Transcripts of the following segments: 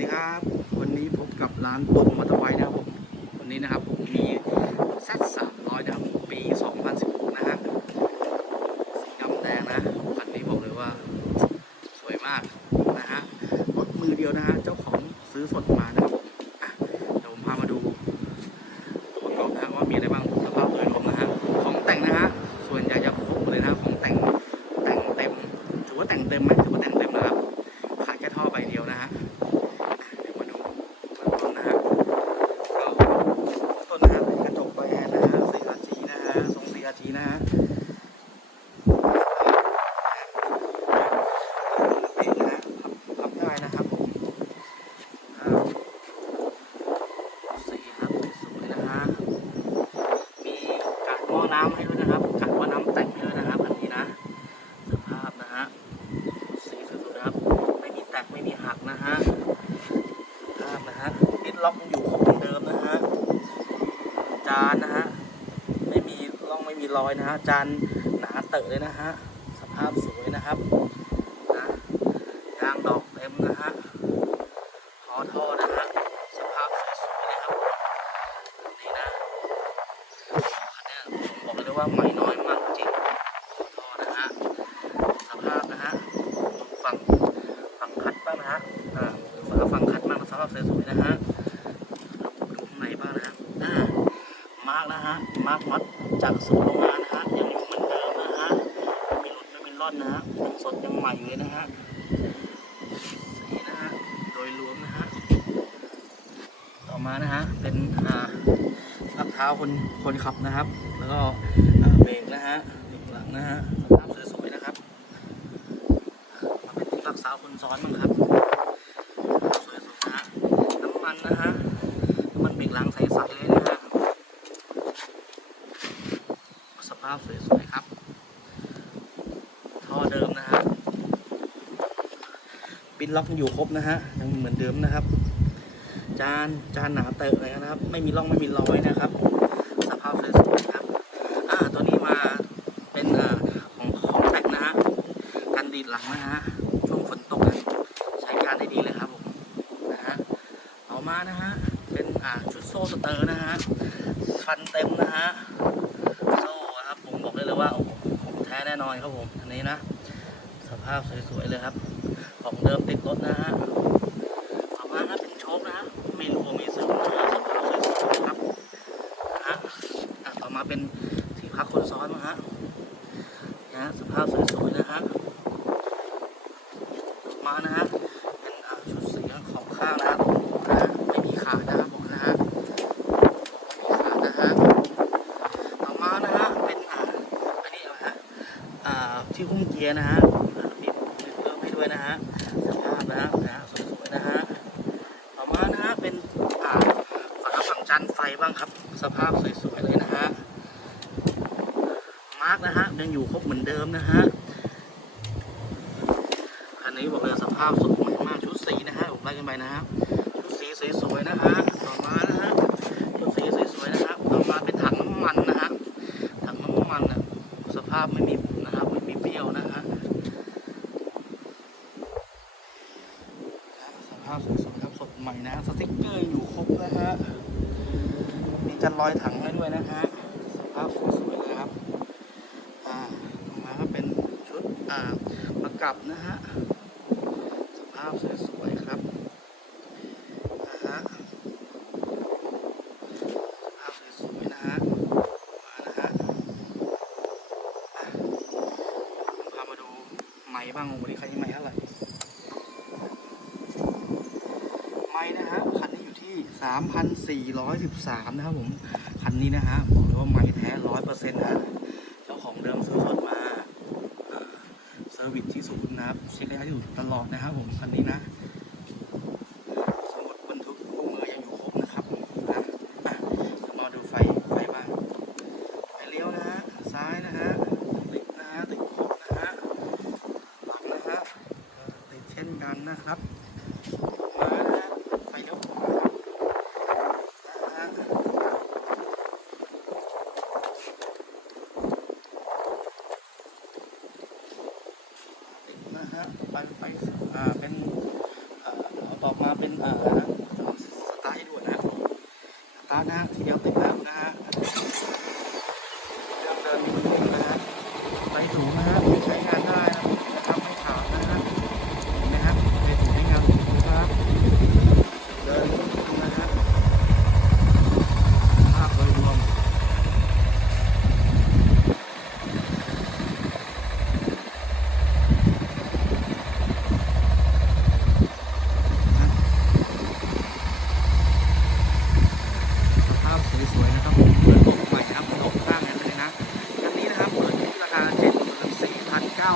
ดีครับ วันนี้พบกับร้านตรงมอเตไวท์นะครับผมวันนี้นะครับผมมี Z 3 0 0นะครับปี 2016 นะฮะสีดำแดงนะคันนี้บอกเลยว่าสวยมากนะฮะรถมือเดียวนะฮะเจ้าของซื้อสดมานะครับผมเดี๋ยวผมพามาดูประกอบนะว่ามีอะไรบ้างสภาพโดยรวมนะฮะของแต่งนะฮะส่วนใหญ่จะครบเลยนะของแต่งแต่งเต็มถือว่าแต่งเต็มไหมถือว่า ดหม้อน้ำให้ด้วยนะครับกัดหม้อน้ำแต่งให้ด้วยนะครับอันนี้นะสภาพนะฮะสีสวยๆนะครับ ไม่มีแตกไม่มีหักนะฮะสภาพนะฮะติดล็อกอยู่ครบเหมือนเดิมนะฮะ จานนะฮะ ไม่มี ร่องไม่มีรอยนะฮะจานหนาเตอะเลยนะฮะสภาพสวยนะครับนะยางดอกเต็มนะฮะคอท่อนะฮะ สภาพสวยๆเลยครับนี่นะคันเนี้ยผมบอกเลยว่าใหม่น้อยมากจริงท่อนะฮะ สภาพนะฮะฝั่งฝั่งคัดบ้างนะฮะ อ่าฝาฝั่งคัดมาสำหรับสวยๆนะฮะดูข้างในบ้างนะฮะอ่ามาร์กนะมาร์กน็อตจากศูนย์โรงงานนะฮะยังอยู่เหมือนเดิมนะฮะไม่หลุดไม่มีร่อนนะฮะยังสดยังใหม่อยู่เลยนะฮะสีนะฮะโดยรวมนะฮะต่อมานะฮะเป็นอ่ารับเท้าคนคนขับนะครับ แล้วก็เบรกนะฮะเบรกหลังนะฮะสภาพสวยๆนะครับมาเป็นที่รักษาคนซ้อนบ้างครับสวยสุดนะฮะน้ำมันนะฮะ น้ำมันเบรกหลังใสๆเลยนะฮะ สภาพสวยๆครับ ท่อเดิมนะฮะ ปินล็อกยังอยู่ครบนะฮะยังเหมือนเดิมนะครับ จานจานหนาเตอะเลยนะครับ ไม่มีร่องไม่มีรอยนะครับ สภาพสวยๆครับอ่าตัวนี้มาเป็นอ่าของของแต่งนะฮะกันดีดหลังนะฮะช่วงฝนตกใช้การได้ดีเลยครับผมนะฮะต่อมานะฮะเป็นอ่าชุดโซ่สเตอร์นะฮะฟันเต็มนะฮะโซ่ครับผมบอกได้เลยว่าโอ้โหของแท้แน่นอนครับผมอันนี้นะสภาพสวยๆเลยครับ ของเดิมติดรถนะฮะต่อมาครับเป็นโชคนะฮะไม่รัวไม่ซึมนะฮะสภาพสวยๆครับนะฮะต่อมาเป็นที่พักคนซ้อนนะฮะนะสภาพสวยๆนะฮะมานะฮะเป็นชุดสีขอบข้างนะฮะไม่มีขาดนะครับผมนะฮะไม่มีขานะฮะต่อมานะฮะเป็นอันนี้อะไรฮะอ่าที่หุ้มเกียร์นะฮะอ่ามีมีเพิ่มให้ ด้วยนะฮะสภาพนะฮะนะสวยๆนะฮะต่อมานะฮะเป็นอ่าฝาฝังจันทร์ไฟบ้างครับ สภาพสวยๆเลยนะฮะมาร์กนะฮะยังอยู่ครบเหมือนเดิมนะฮะอันนี้บอกเลยสภาพสดใหม่มากชุดสีนะฮะผมไล่กันไปนะฮะชุดสีสวยๆนะฮะต่อมานะฮะชุดสีสวยๆนะครับต่อมาเป็นถังน้ำมันนะฮะถังน้ำมันอะสภาพไม่มีนะครับไม่มีเบี้ยวนะฮะสภาพสวยๆครับสดใหม่นะสติ๊กเกอร์อยู่ครบนะฮะ มีกันรอยถังให้ด้วยนะฮะสภาพสวยๆเลยครับอ่าต่อมาก็เป็นชุดอ่าประกับนะฮะสภาพสวยๆครับนะฮะสภาพสวยๆนะฮะมานะฮะอะพามาดูไม้บ้างวันนี้ใครไม้เท่าไหร่ไม้นะฮะ คันนี้อยู่ที่ 3,413 นะครับผม คันนี้นะฮะบอกเลยว่าใหม่แท้ร้อยเปอร์เซ็นต์ฮะเจ้าของเดิมซื้อสดมาเซอร์วิสที่สุดนะครับเช็คระยะอยู่ตลอดนะครับผมคันนี้นะ ปไปอ่าเป็นต่อมาเป็นอ่าสไตล์ด้วยนะสตาร์ทนะทีเดียวติด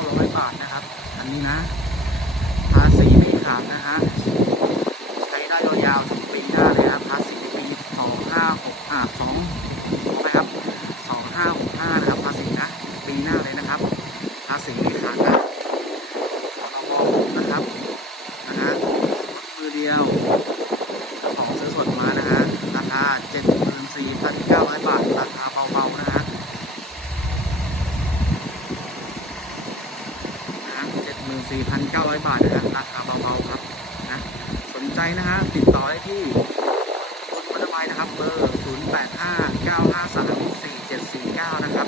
900 บาทนะครับ อันนี้นะ ภาษีไม่ขาดนะฮะ ใช้ได้ยาวๆถึงปีหน้าเลยครับภาษีปี 2562นะครับ ใจนะฮะติดต่อได้ที่คุณพัฒนไมนะครับเบอร์ 0859534749 นะครับ